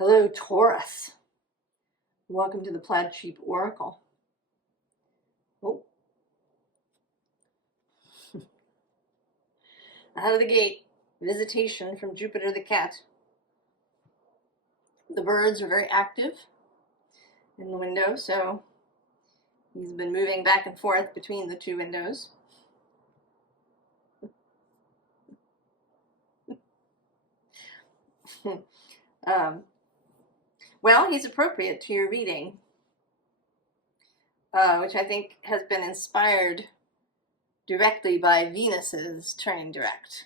Hello, Taurus. Welcome to the Plaid Oracle. Oh, out of the gate, visitation from Jupiter the cat. The birds are very active in the window, so he's been moving back and forth between the two windows. Well, he's appropriate to your reading, which I think has been inspired directly by Venus's turning direct.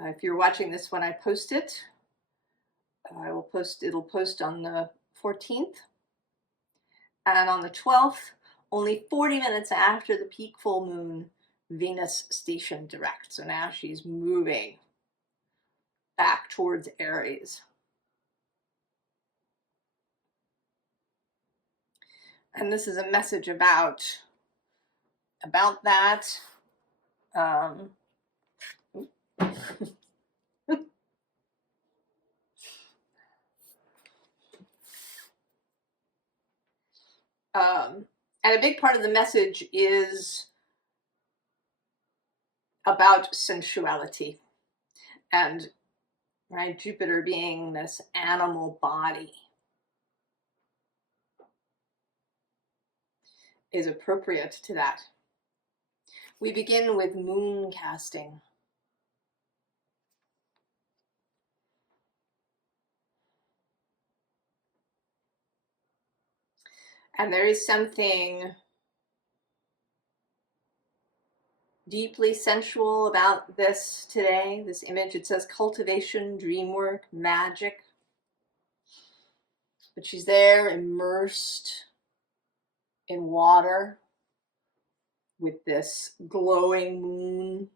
If you're watching this when I post it, it'll post on the 14th, and on the 12th, only 40 minutes after the peak full moon, Venus stationed direct. So now she's moving back towards Aries. And this is a message about that. And a big part of the message is about sensuality, and right, Jupiter being this animal body is appropriate to that. We begin with moon casting. And there is something deeply sensual about this today, this image. It says cultivation, dream work, magic. But she's there immersed in water with this glowing moon.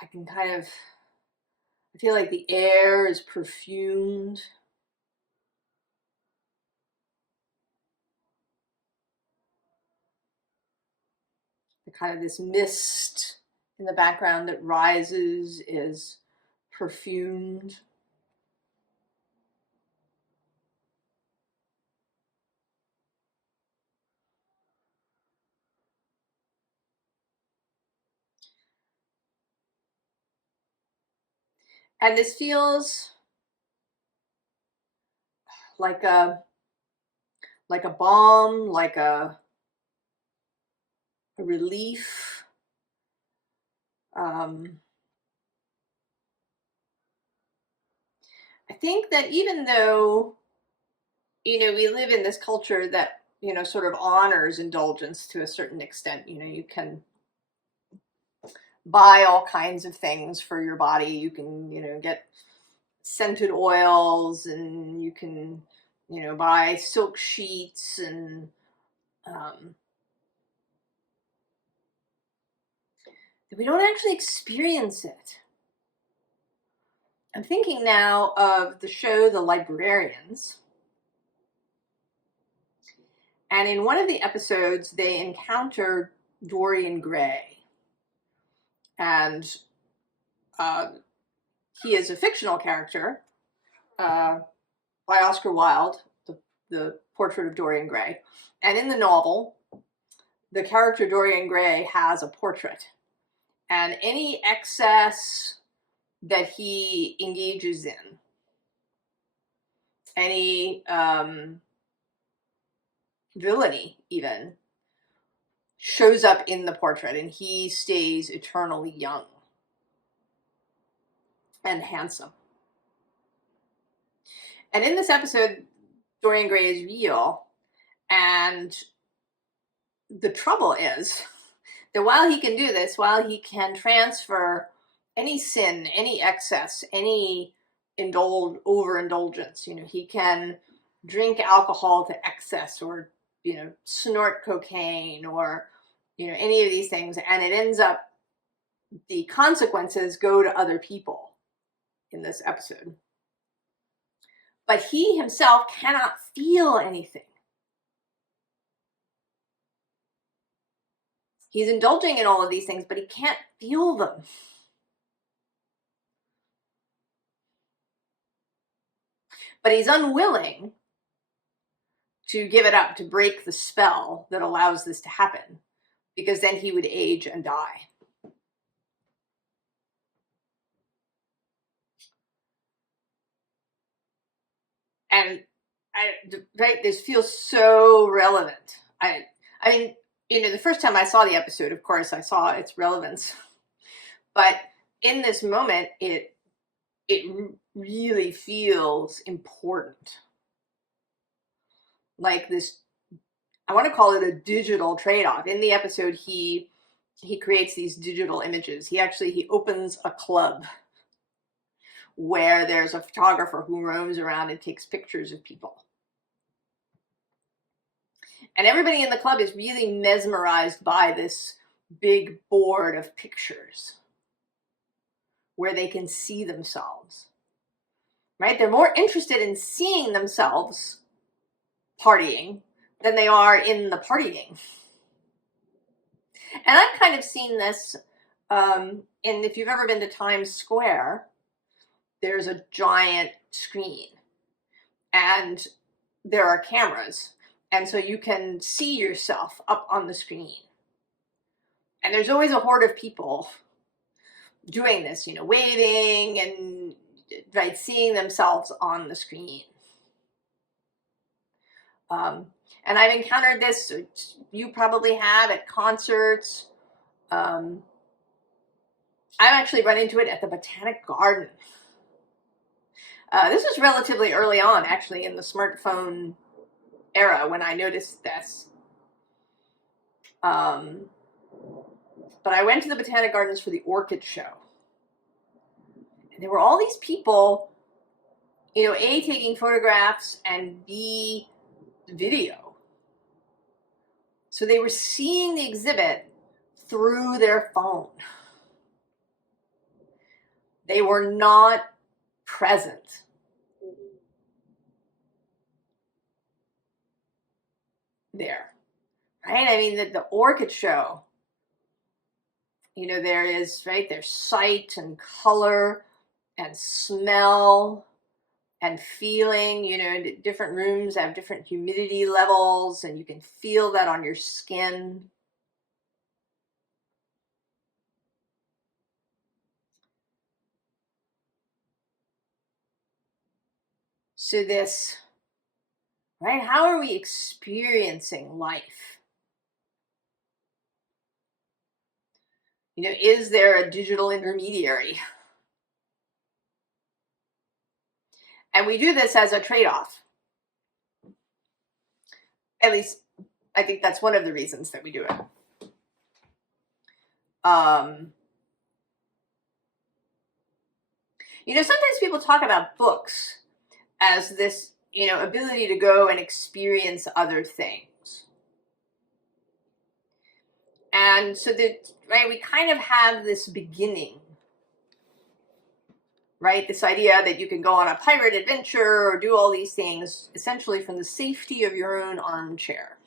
I feel like the air is perfumed. This mist in the background that rises is perfumed. And this feels like a balm, like a relief. I think that even though, we live in this culture that, sort of honors indulgence to a certain extent, you can buy all kinds of things for your body. You can, get scented oils, and you can, buy silk sheets, and we don't actually experience it. I'm thinking now of the show The Librarians. And in one of the episodes, they encounter Dorian Gray. And he is a fictional character by Oscar Wilde, the Portrait of Dorian Gray. And in the novel, the character Dorian Gray has a portrait. And any excess that he engages in, any villainy even, shows up in the portrait, and he stays eternally young and handsome. And in this episode, Dorian Gray is real, and the trouble is that while he can do this, while he can transfer any sin, any excess, any overindulgence, he can drink alcohol to excess, or snort cocaine, or any of these things, and it ends up, the consequences go to other people in this episode. But he himself cannot feel anything. He's indulging in all of these things, but he can't feel them. But he's unwilling to give it up, to break the spell that allows this to happen, because then he would age and die. And right, this feels so relevant. I mean, you know, the first time I saw the episode, of course, I saw its relevance, but in this moment, it really feels important. Like this, I want to call it a digital trade-off. In the episode, he creates these digital images. He opens a club where there's a photographer who roams around and takes pictures of people. And everybody in the club is really mesmerized by this big board of pictures where they can see themselves, right? They're more interested in seeing themselves partying than they are in the partying. And I've kind of seen this, and if you've ever been to Times Square, there's a giant screen and there are cameras. And so you can see yourself up on the screen. And there's always a horde of people doing this, you know, waving and right, seeing themselves on the screen. And I've encountered this, you probably have, at concerts. I've actually run into it at the Botanic Garden. This was relatively early on, actually, in the smartphone era when I noticed this. But I went to the Botanic Gardens for the orchid show. And there were all these people, you know, A, taking photographs, and B, video. So they were seeing the exhibit through their phone. They were not present. There, right? I mean, the orchid show, you know, there is, right, there's sight and color and smell and feeling, you know, different rooms have different humidity levels and you can feel that on your skin. So this, right, how are we experiencing life? You know, is there a digital intermediary? And we do this as a trade-off. At least, I think that's one of the reasons that we do it. You know, sometimes people talk about books as this, you know, ability to go and experience other things. And so that, right, we kind of have this beginning, right? This idea that you can go on a pirate adventure or do all these things essentially from the safety of your own armchair.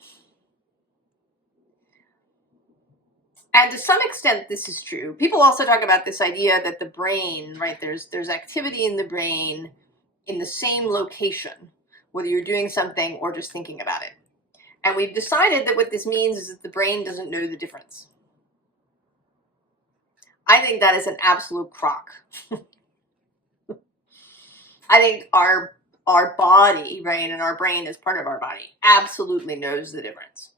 And to some extent, this is true. People also talk about this idea that the brain, right, there's activity in the brain in the same location, whether you're doing something or just thinking about it. And we've decided that what this means is that the brain doesn't know the difference. I think that is an absolute crock. I think our body, right, and our brain as part of our body absolutely knows the difference.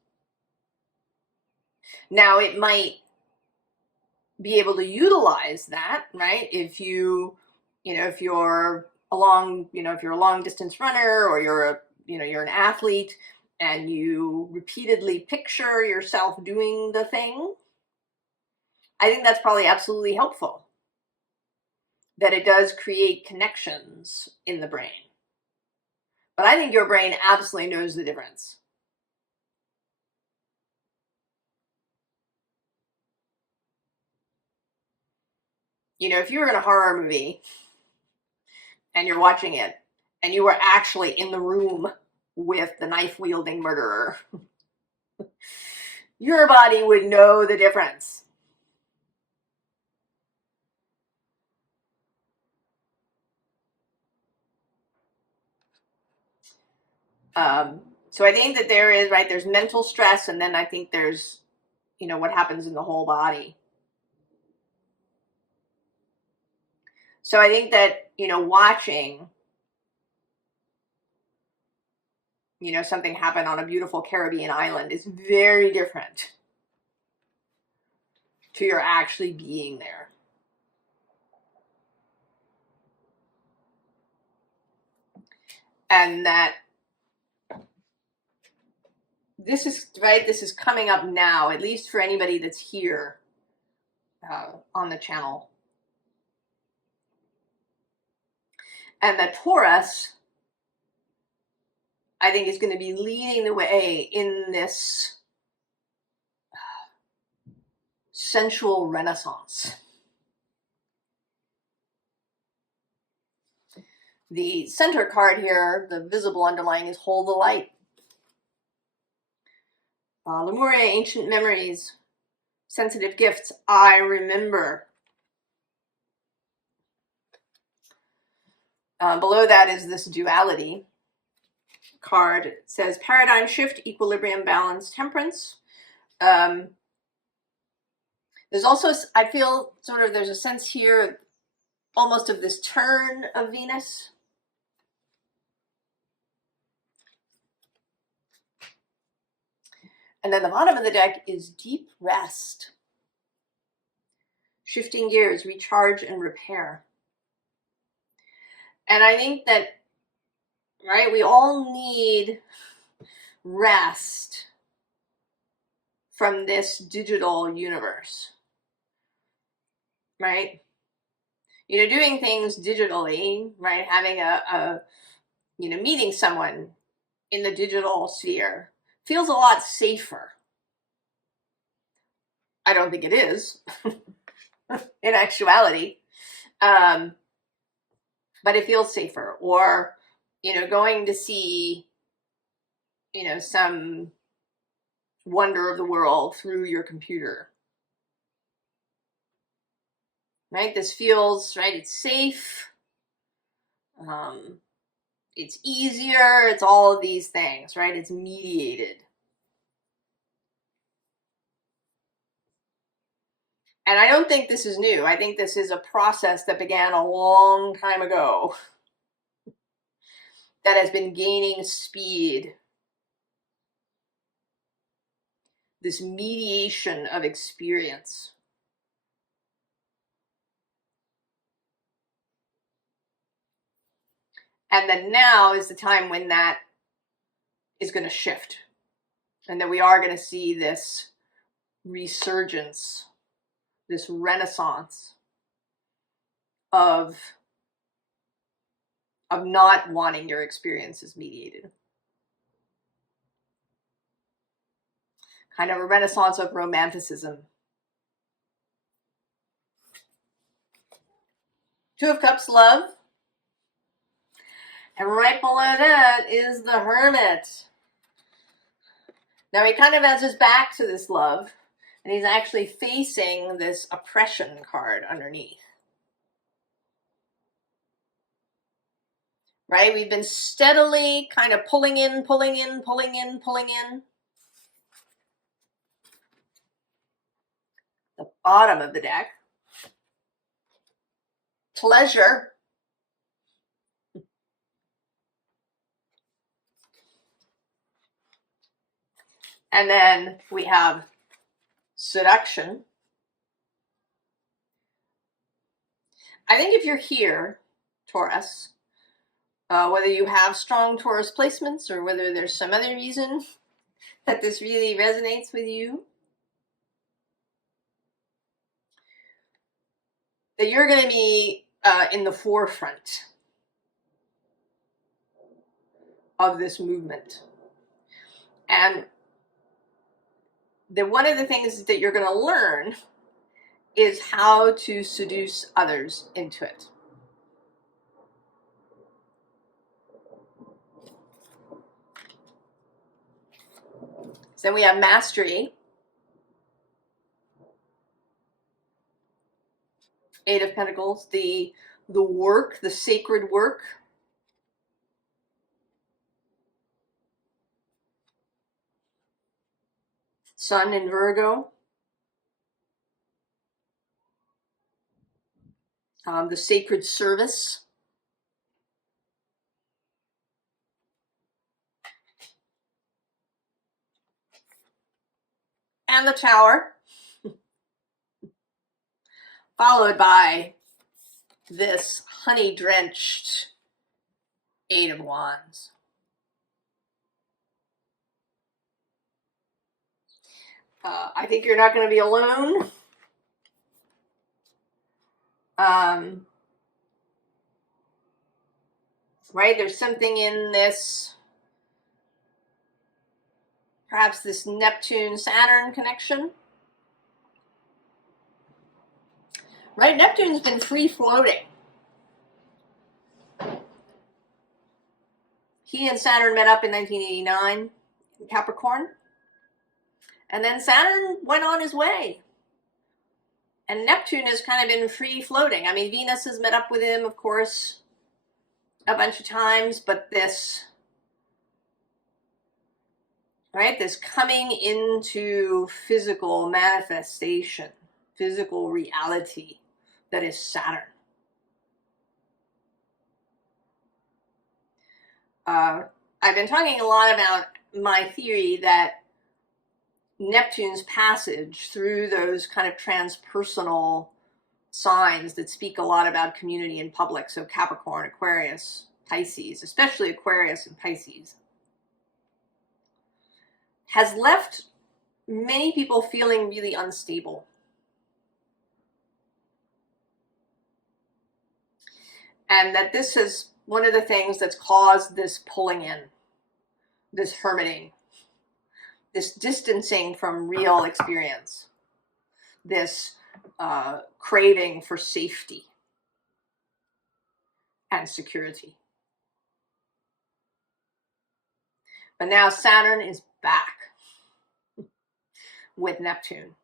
Now, it might be able to utilize that, right? If you're a long distance runner, or you're an athlete and you repeatedly picture yourself doing the thing, I think that's probably absolutely helpful. That it does create connections in the brain. But I think your brain absolutely knows the difference. You know, if you were in a horror movie and you're watching it and you were actually in the room with the knife-wielding murderer, your body would know the difference. So I think that there is, right, there's mental stress, and then I think there's, you know, what happens in the whole body. So I think that, you know, watching, you know, something happen on a beautiful Caribbean island is very different to your actually being there. And that this is, right, this is coming up now, at least for anybody that's here on the channel. And that Taurus, I think, is going to be leading the way in this sensual renaissance. The center card here, the visible underlying, is Hold the Light. Lemuria, Ancient Memories, Sensitive Gifts, I Remember. Below that is this duality card. It says Paradigm Shift, Equilibrium, Balance, Temperance. There's also, I feel, sort of, there's a sense here almost of this turn of Venus. And then the bottom of the deck is Deep Rest. Shifting gears, recharge and repair. And I think that, right, we all need rest from this digital universe, right? You know, doing things digitally, right? Having you know, meeting someone in the digital sphere feels a lot safer. I don't think it is in actuality. But it feels safer. Or, you know, going to see, you know, some wonder of the world through your computer. Right? This feels, right, it's safe. It's easier. It's all of these things, right? It's mediated. And I don't think this is new. I think this is a process that began a long time ago that has been gaining speed. This mediation of experience. And then now is the time when that is going to shift. And that we are going to see this resurgence, this renaissance of not wanting your experiences mediated. Kind of a renaissance of romanticism. Two of Cups, love. And right below that is the Hermit. Now he kind of has his back to this love, and he's actually facing this oppression card underneath. Right? We've been steadily kind of pulling in, pulling in, pulling in, pulling in. The bottom of the deck. Pleasure. And then we have seduction. I think if you're here, Taurus, whether you have strong Taurus placements or whether there's some other reason that this really resonates with you, that you're going to be in the forefront of this movement. And one of the things that you're going to learn is how to seduce others into it. So then we have mastery. Eight of Pentacles, the work, the sacred work. Sun in Virgo. The sacred service. And the Tower. Followed by this honey-drenched Eight of Wands. I think you're not going to be alone. Right? There's something in this, perhaps this Neptune-Saturn connection. Right? Neptune's been free-floating. He and Saturn met up in 1989 in Capricorn. And then Saturn went on his way. And Neptune has kind of been free-floating. I mean, Venus has met up with him, of course, a bunch of times, but this, right, this coming into physical manifestation, physical reality that is Saturn. I've been talking a lot about my theory that Neptune's passage through those kind of transpersonal signs that speak a lot about community and public, so Capricorn, Aquarius, Pisces, especially Aquarius and Pisces, has left many people feeling really unstable. And that this is one of the things that's caused this pulling in, this hermiting, this distancing from real experience, this craving for safety and security. But now Saturn is back with Neptune,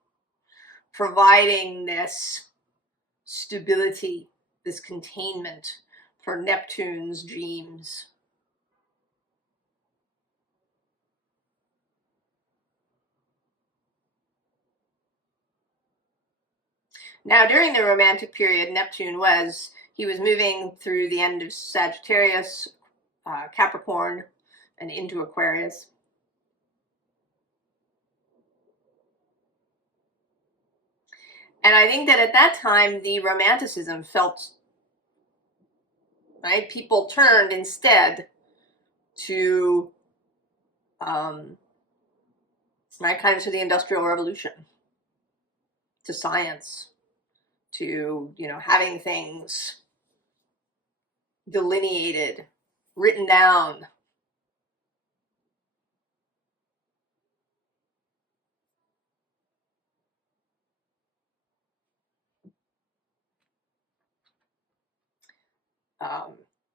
providing this stability, this containment for Neptune's dreams. Now, during the romantic period, Neptune was moving through the end of Sagittarius, Capricorn, and into Aquarius. And I think that at that time, the romanticism felt, right? People turned instead to, right, kind of to the Industrial Revolution, to science, to, you know, having things delineated, written down.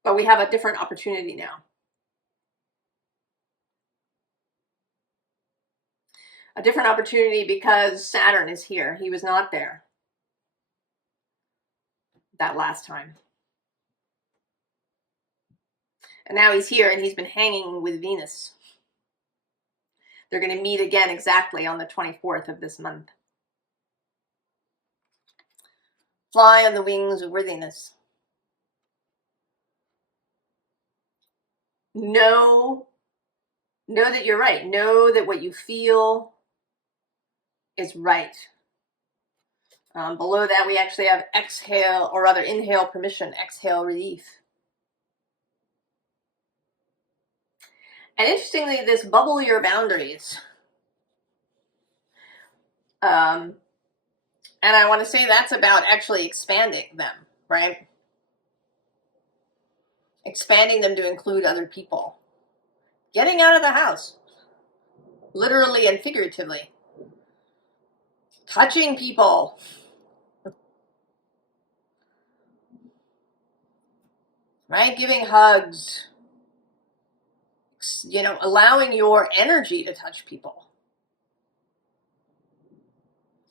But we have a different opportunity now. A different opportunity because Saturn is here. He was not there that last time. And now he's here and he's been hanging with Venus. They're going to meet again exactly on the 24th of this month. Fly on the wings of worthiness. Know that you're right. Know that what you feel is right. Below that, we actually have exhale, or rather inhale permission, exhale relief. And interestingly, this bubble your boundaries. And I want to say that's about actually expanding them, right? Expanding them to include other people. Getting out of the house, literally and figuratively. Touching people. Right? Giving hugs. You know, allowing your energy to touch people.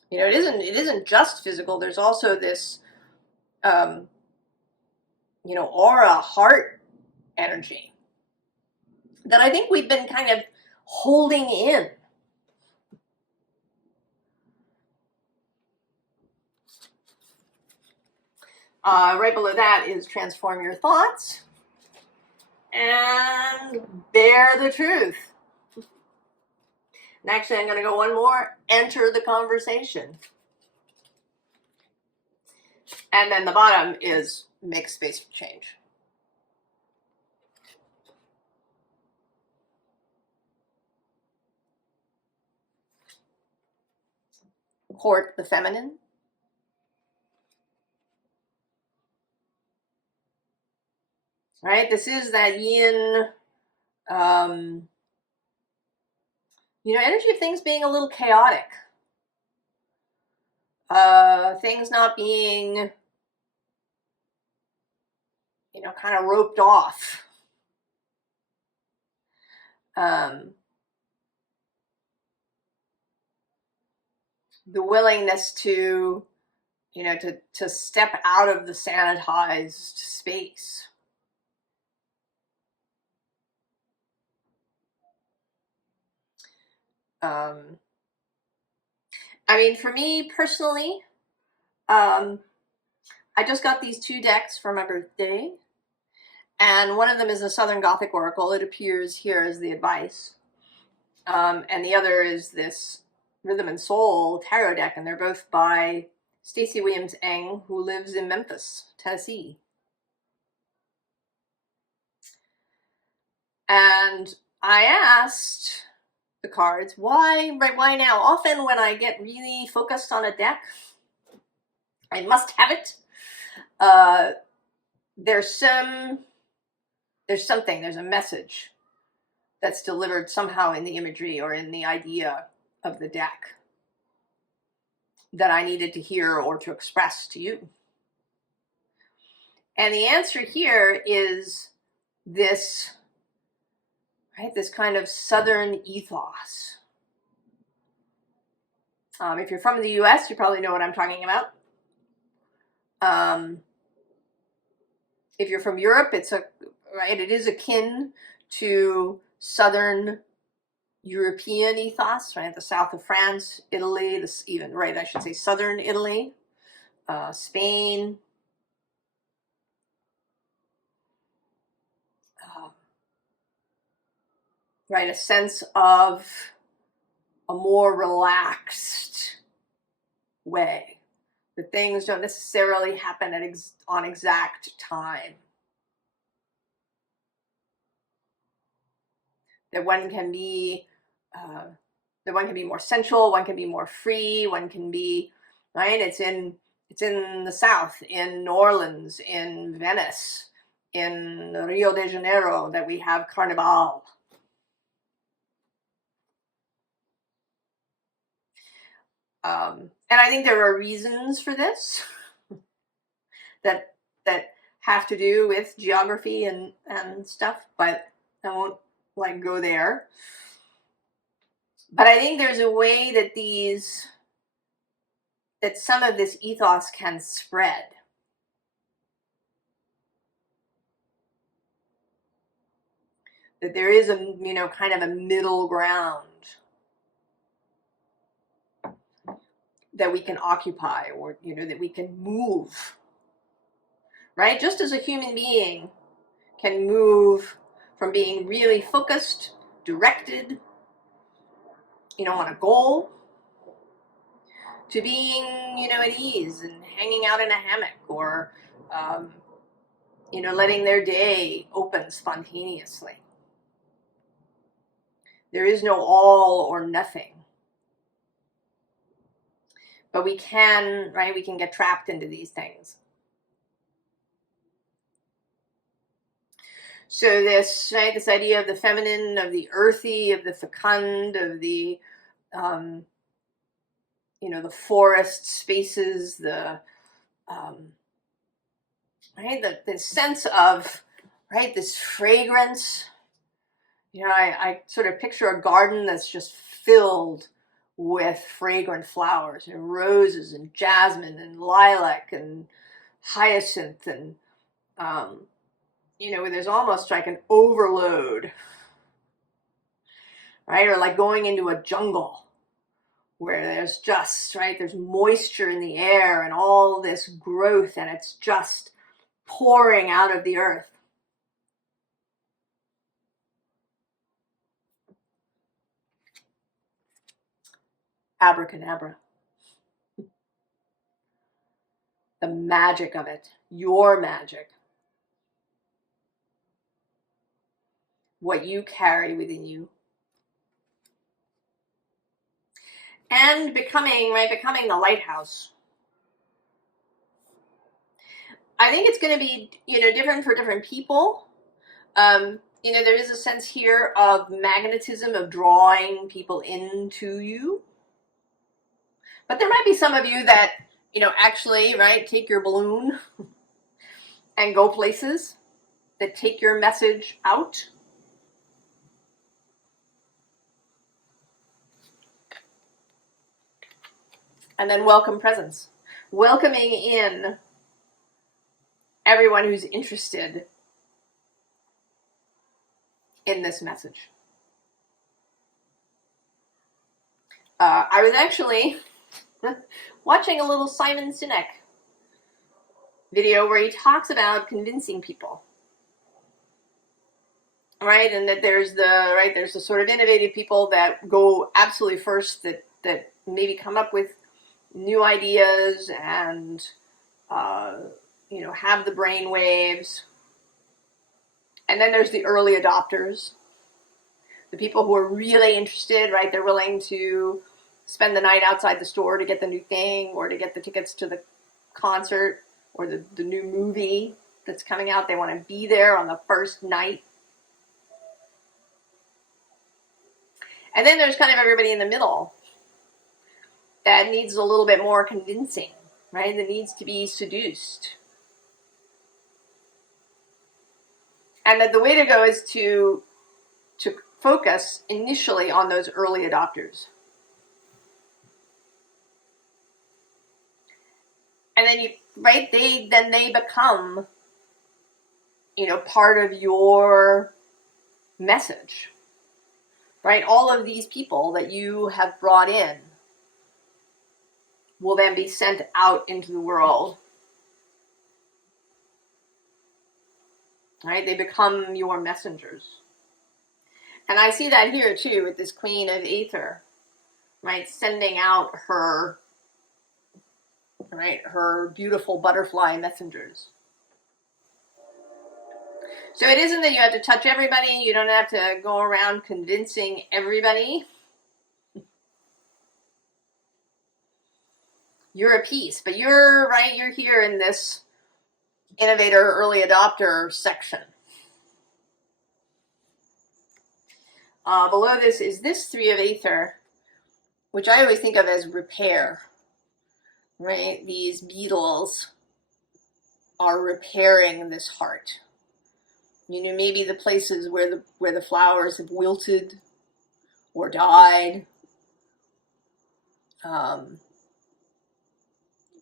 You know, it isn't just physical. There's also this you know, aura, heart energy that I think we've been kind of holding in. Right below that is transform your thoughts and bear the truth. And actually, I'm going to go one more, enter the conversation. And then the bottom is make space for change. Court the feminine. Right? This is that yin, you know, energy of things being a little chaotic. Things not being, you know, kind of roped off. The willingness to, you know, to step out of the sanitized space. I mean, for me personally, I just got these 2 decks for my birthday, and one of them is a Southern Gothic Oracle. It appears here as the advice, and the other is this Rhythm and Soul tarot deck, and they're both by Stacey Williams Eng, who lives in Memphis, Tennessee. And I asked the cards, why now? Often when I get really focused on a deck, I must have it. There's a message that's delivered somehow in the imagery or in the idea of the deck that I needed to hear or to express to you. And the answer here is this, right, this kind of Southern ethos. If you're from the US, you probably know what I'm talking about. If you're from Europe, it is akin to Southern European ethos, right? The south of France, Italy, Southern Italy, Spain. Right, a sense of a more relaxed way. That things don't necessarily happen on exact time. That one can be more sensual, one can be more free, one can be, right? It's in the South, in New Orleans, in Venice, in Rio de Janeiro that we have Carnival. And I think there are reasons for this that have to do with geography and stuff, but I won't go there. But I think there's a way that some of this ethos can spread. That there is a, you know, kind of a middle ground that we can occupy, or, you know, that we can move, right? Just as a human being can move from being really focused, directed, you know, on a goal, to being, you know, at ease and hanging out in a hammock, or, you know, letting their day open spontaneously. There is no all or nothing. But we can, right, we can get trapped into these things. So this, right, this idea of the feminine, of the earthy, of the fecund, of the, you know, the forest spaces, the, right, the sense of, right, this fragrance. You know, I sort of picture a garden that's just filled with fragrant flowers, and roses and jasmine and lilac and hyacinth and, you know, there's almost like an overload, right? Or like going into a jungle where there's just, right, there's moisture in the air and all this growth, and it's just pouring out of the earth. Abracadabra. The magic of it, your magic, what you carry within you. And becoming, right, becoming the lighthouse. I think it's going to be, you know, different for different people. You know, there is a sense here of magnetism, of drawing people into you. But there might be some of you that, you know, actually, right, take your balloon and go places, that take your message out. And then welcome presence. Welcoming in everyone who's interested in this message. I was actually watching a little Simon Sinek video where he talks about convincing people, right? And that there's the sort of innovative people that go absolutely first, that maybe come up with new ideas and you know, have the brain waves. And then there's the early adopters, the people who are really interested, right? They're willing to spend the night outside the store to get the new thing, or to get the tickets to the concert, or the new movie that's coming out. They want to be there on the first night. And then there's kind of everybody in the middle that needs a little bit more convincing, right? That needs to be seduced. And that the way to go is to focus initially on those early adopters. And then they become, you know, part of your message, right? All of these people that you have brought in will then be sent out into the world, right? They become your messengers. And I see that here too with this Queen of Aether, right? Sending out her, right, her beautiful butterfly messengers. So it isn't that you have to touch everybody. You don't have to go around convincing everybody. You're a piece, but you're here in this innovator, early adopter section. Below this is this Three of Aether, which I always think of as repair, right? These beetles are repairing this heart. You know, maybe the places where the flowers have wilted or died.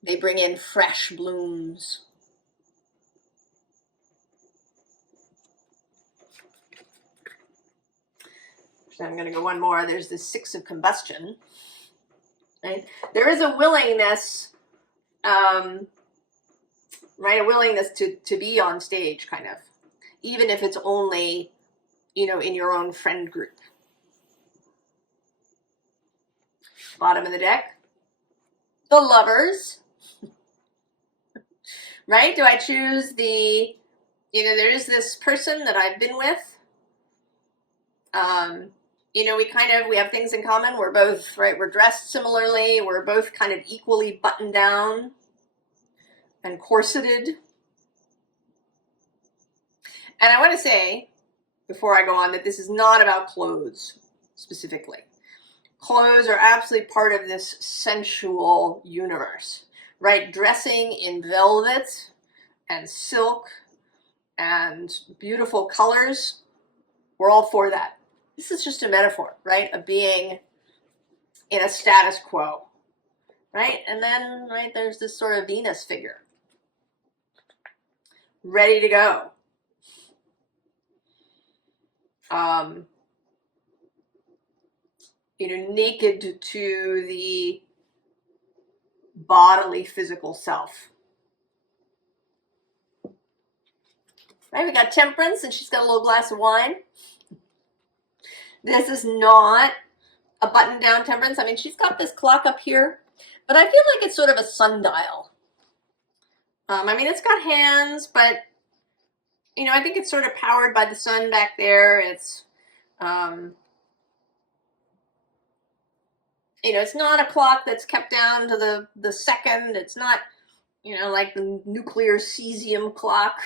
They bring in fresh blooms. So I'm going to go one more. There's the Six of Combustion. Right? There is a willingness, right? A willingness to be on stage, kind of, even if it's only, you know, in your own friend group. Bottom of the deck, the Lovers. Right? Do I choose the, you know, there is this person that I've been with. You know, we have things in common. We're both, right, we're dressed similarly. We're both kind of equally buttoned down and corseted. And I want to say, before I go on, that this is not about clothes specifically. Clothes are absolutely part of this sensual universe, right? Dressing in velvet and silk and beautiful colors, we're all for that. This is just a metaphor, right, of being in a status quo, right? And then, right, there's this sort of Venus figure, ready to go. Naked to the bodily physical self. Right, we got Temperance, and she's got a little glass of wine. This is not a button-down Temperance. I mean, she's got this clock up here, but I feel like it's sort of a sundial. I mean, it's got hands, but, I think it's sort of powered by the sun back there. It's, it's not a clock that's kept down to the second. It's not, like the nuclear cesium clock.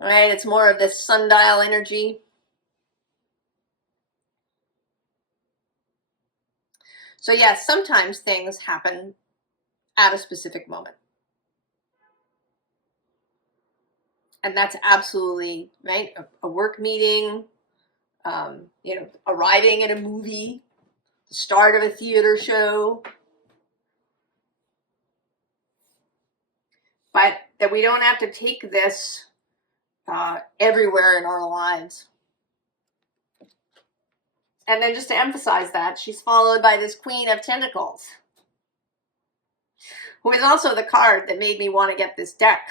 Right, it's more of this sundial energy. So yes, sometimes things happen at a specific moment. And that's absolutely, right, a work meeting, arriving at a movie, the start of a theater show. But that we don't have to take this everywhere in our lives. And then just to emphasize that, she's followed by this Queen of Tentacles, who is also the card that made me want to get this deck.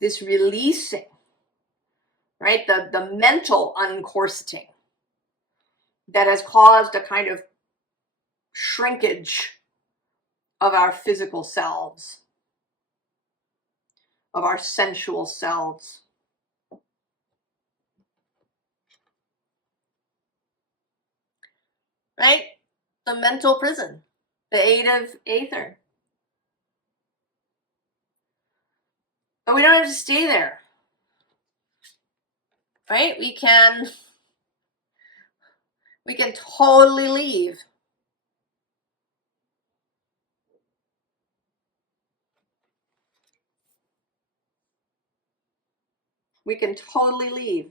This releasing, right? The mental uncorseting that has caused a kind of shrinkage of our physical selves, of our sensual selves. Right? The mental prison, the Eight of Aether. But we don't have to stay there. Right? We can totally leave. We can totally leave.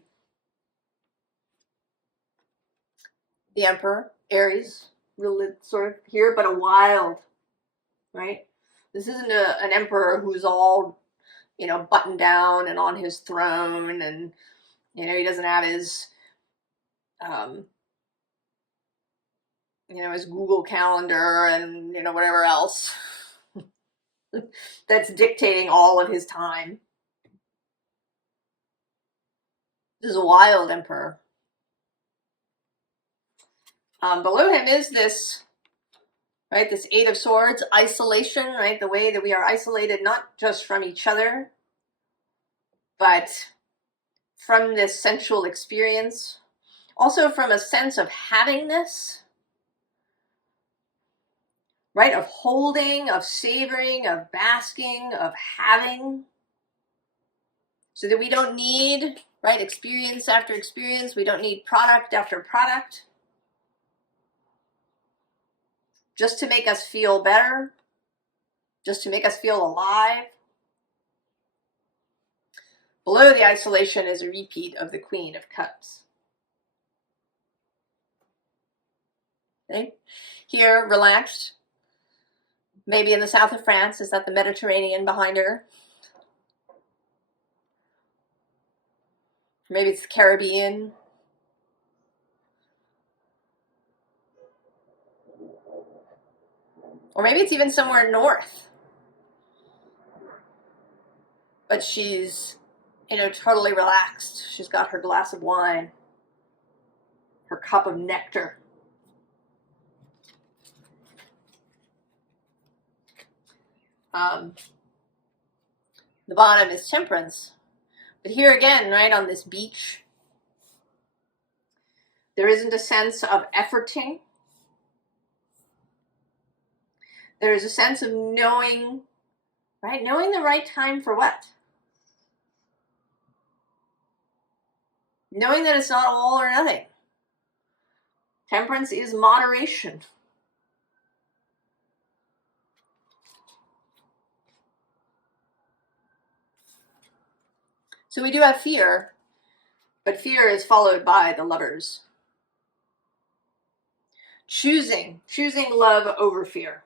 The Emperor, Aries, really sort of here, but a wild, right? This isn't an emperor who's all, buttoned down and on his throne, and, he doesn't have his, his Google Calendar and, whatever else that's dictating all of his time. This is a wild emperor. Below him is this, right, this Eight of Swords, isolation, right, the way that we are isolated not just from each other, but from this sensual experience, also from a sense of havingness, right, of holding, of savoring, of basking, of having, so that we don't need, right, experience after experience, we don't need product after product, just to make us feel better, just to make us feel alive. Below the isolation is a repeat of the Queen of Cups. Okay? Here, relaxed. Maybe in the south of France. Is that the Mediterranean behind her? Maybe it's the Caribbean. Or maybe it's even somewhere north. But she's, totally relaxed. She's got her glass of wine, her cup of nectar. The bottom is Temperance. But here again, right, on this beach, there isn't a sense of efforting. There is a sense of knowing, right, knowing the right time for what? Knowing that it's not all or nothing. Temperance is moderation. So we do have fear, but fear is followed by the Lovers. choosing love over fear.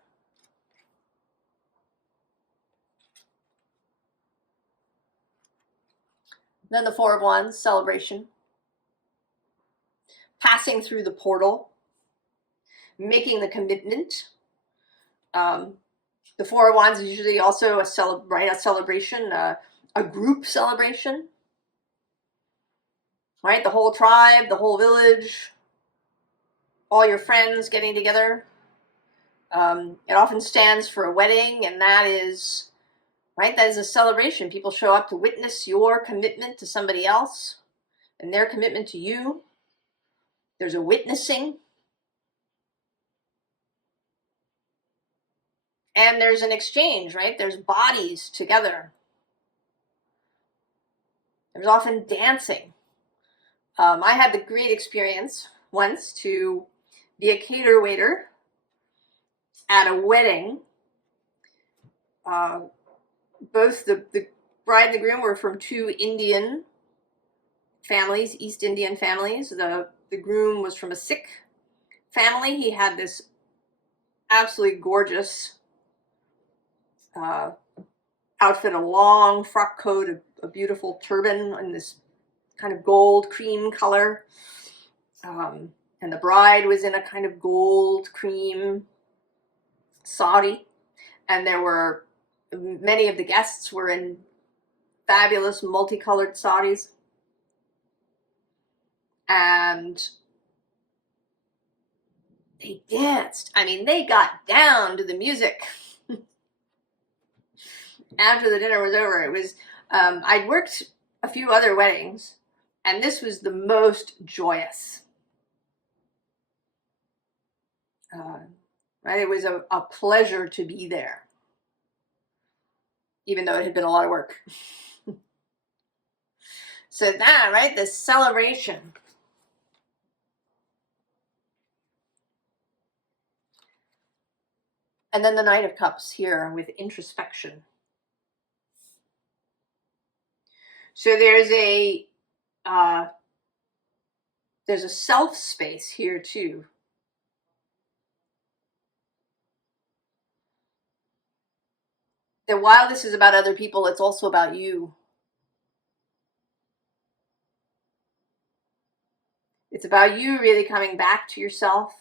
Then the Four of Wands, celebration. Passing through the portal. Making the commitment. The Four of Wands is usually also a celebration, a group celebration. Right? The whole tribe, the whole village, all your friends getting together. It often stands for a wedding, and that is, right, that is a celebration. People show up to witness your commitment to somebody else and their commitment to you. There's a witnessing. And there's an exchange, right? There's bodies together. There's often dancing. I had the great experience once to be a cater waiter at a wedding. Both the bride and the groom were from two Indian families, East Indian families. The groom was from a Sikh family. He had this absolutely gorgeous outfit, a long frock coat, a beautiful turban in this kind of gold cream color. And the bride was in a kind of gold cream sari. And there were, many of the guests were in fabulous multicolored saris. And they danced. I mean, they got down to the music. After the dinner was over, it was, I'd worked a few other weddings, and this was the most joyous. Right? It was a pleasure to be there, even though it had been a lot of work. So that, right, this celebration. And then the Knight of Cups here with introspection. So there's a self space here too. That while this is about other people, it's also about you. It's about you really coming back to yourself.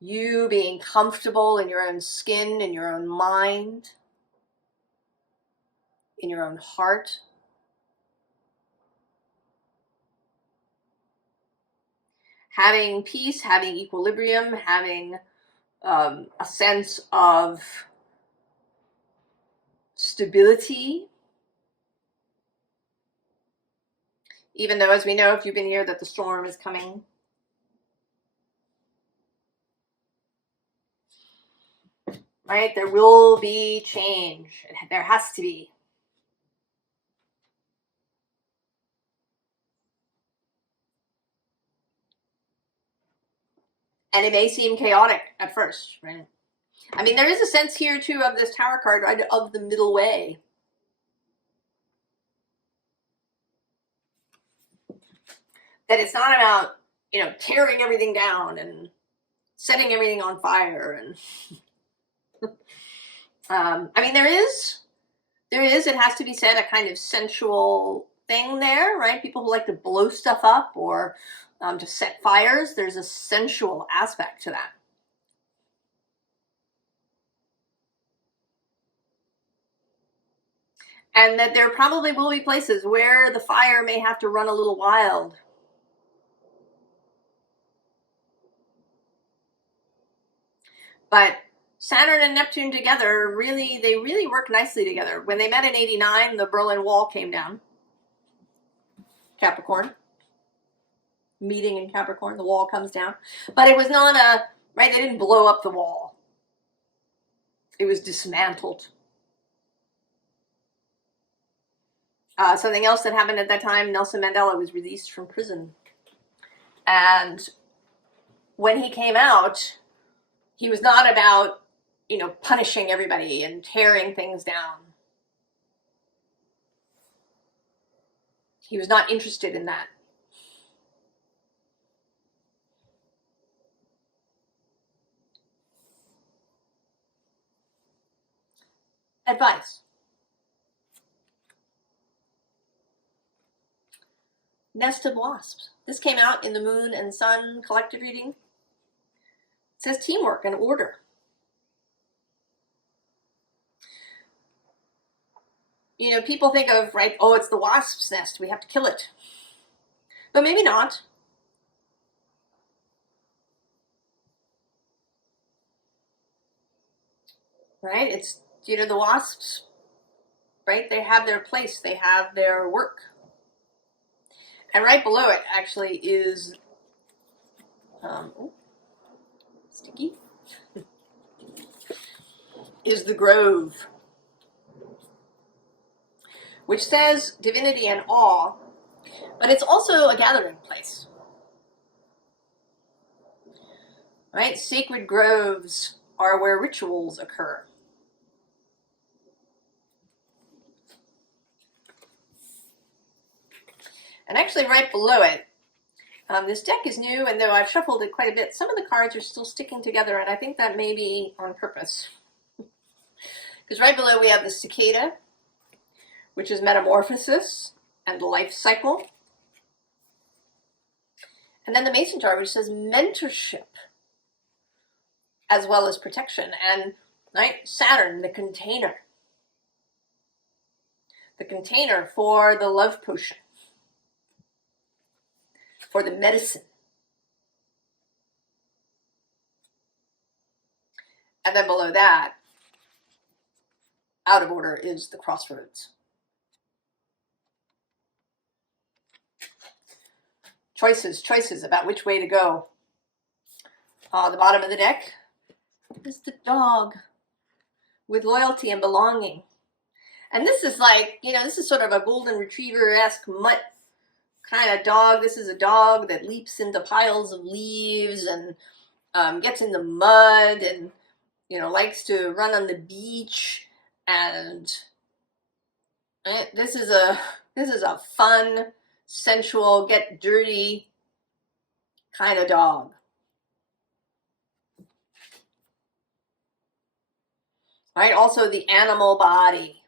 You being comfortable in your own skin, in your own mind, in your own heart. Having peace, having equilibrium, having a sense of stability. Even though, as we know, if you've been here, that the storm is coming. Right? There will be change. There has to be. And it may seem chaotic at first, right? I mean, there is a sense here, too, of this Tower card, right, of the middle way. That it's not about, tearing everything down and setting everything on fire. And I mean, there is, it has to be said, a kind of sensual thing there, right? People who like to blow stuff up or to set fires, there's a sensual aspect to that. And that there probably will be places where the fire may have to run a little wild. But Saturn and Neptune together, they really work nicely together. When they met in 89, the Berlin Wall came down. Capricorn. Meeting in Capricorn, the wall comes down. But it was not they didn't blow up the wall. It was dismantled. Something else that happened at that time, Nelson Mandela was released from prison. And when he came out, he was not about, punishing everybody and tearing things down. He was not interested in that. Advice. Nest of Wasps. This came out in the Moon and Sun collected reading. It says teamwork and order. You know, people think of, right, oh, it's the wasp's nest, we have to kill it. But maybe not. Right? It's, you know, the wasps, right? They have their place, they have their work. And right below it actually is, sticky, is the grove, which says divinity and awe, but it's also a gathering place. Right? Sacred groves are where rituals occur. And actually right below it, this deck is new, and though I've shuffled it quite a bit, some of the cards are still sticking together, and I think that may be on purpose. Because right below we have the cicada, which is metamorphosis and life cycle. And then the mason jar, which says mentorship, as well as protection. And right, Saturn, the container for the love potion, for the medicine. And then below that, out of order, is the crossroads. Choices about which way to go. The bottom of the deck is the dog with loyalty and belonging. And this is like, you know, this is sort of a golden retriever-esque mutt kind of dog. This is a dog that leaps into piles of leaves and gets in the mud and, you know, likes to run on the beach. And this is a fun, sensual, get dirty kind of dog. Right? Also the animal body.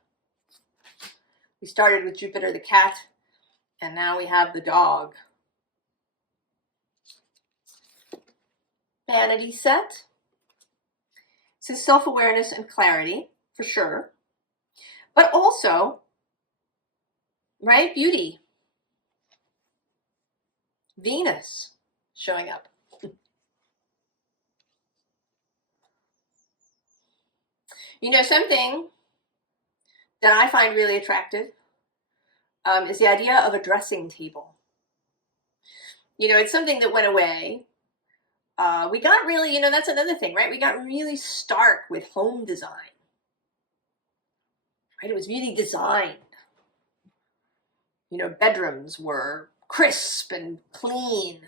We started with Jupiter the cat, and now we have the dog. Vanity set. It says self-awareness and clarity, for sure. But also, right, beauty. Venus showing up. You know, something that I find really attractive is the idea of a dressing table. You know, it's something that went away. We got really, you know, that's another thing, right? We got really stark with home design. Right? It was really designed. You know, bedrooms were crisp and clean.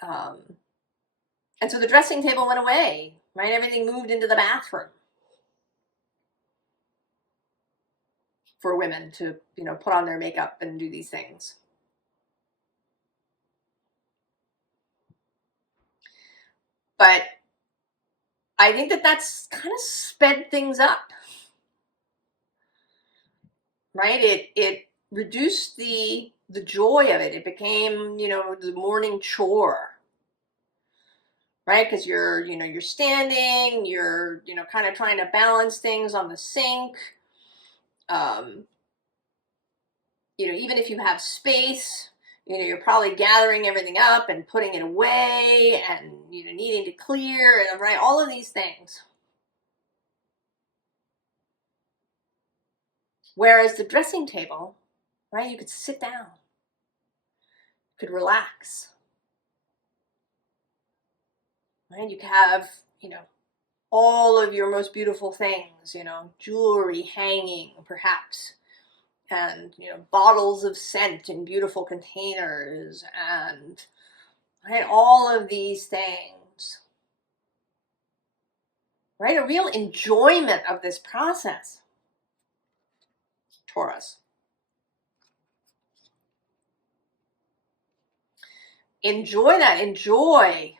And so the dressing table went away, right? Everything moved into the bathroom for women to, you know, put on their makeup and do these things. But I think that that's kind of sped things up, right? It reduced the joy of it. It became, you know, the morning chore. Right? Because you're standing, you're, you know, kind of trying to balance things on the sink. You know, even if you have space, you know, you're probably gathering everything up and putting it away and, you know, needing to clear and, right, all of these things. Whereas the dressing table, right, you could sit down, you could relax. Right? You could have, you know, all of your most beautiful things, you know, jewelry hanging perhaps, and, you know, bottles of scent in beautiful containers, and, right, all of these things. Right? A real enjoyment of this process. Taurus. Enjoy that. Enjoy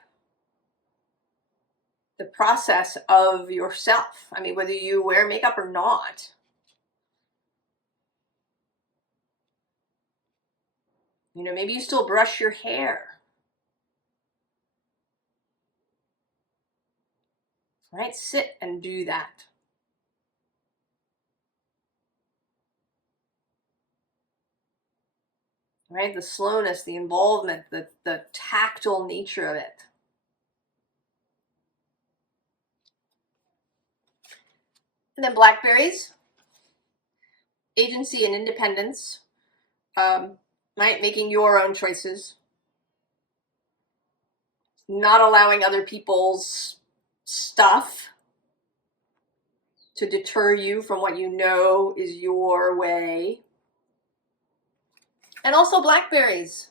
the the process of yourself. I mean, whether you wear makeup or not. You know, maybe you still brush your hair. Right? Sit and do that. Right? The slowness, the involvement, the tactile nature of it. And then blackberries, agency and independence, right? Making your own choices, not allowing other people's stuff to deter you from what you know is your way. And also blackberries,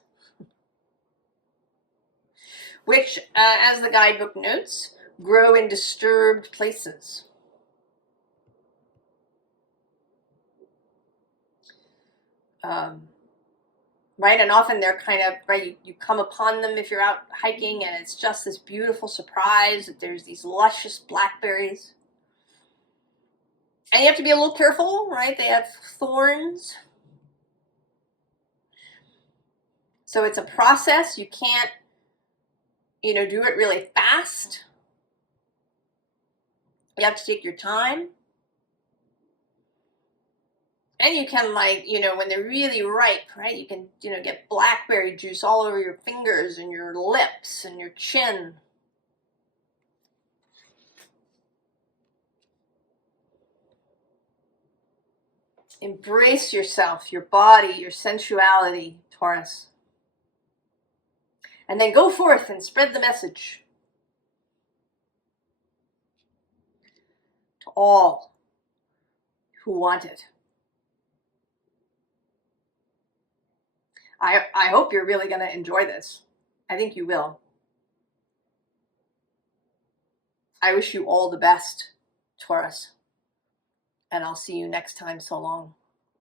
which, as the guidebook notes, grow in disturbed places. Right, and often they're kind of, right, you come upon them if you're out hiking, and it's just this beautiful surprise that there's these luscious blackberries. And you have to be a little careful, right? They have thorns. So it's a process. You can't, you know, do it really fast. You have to take your time. And you can, like, you know, when they're really ripe, right, you can, you know, get blackberry juice all over your fingers and your lips and your chin. Embrace yourself, your body, your sensuality, Taurus. And then go forth and spread the message to all who want it. I hope you're really going to enjoy this. I think you will. I wish you all the best, Taurus. And I'll see you next time. So long.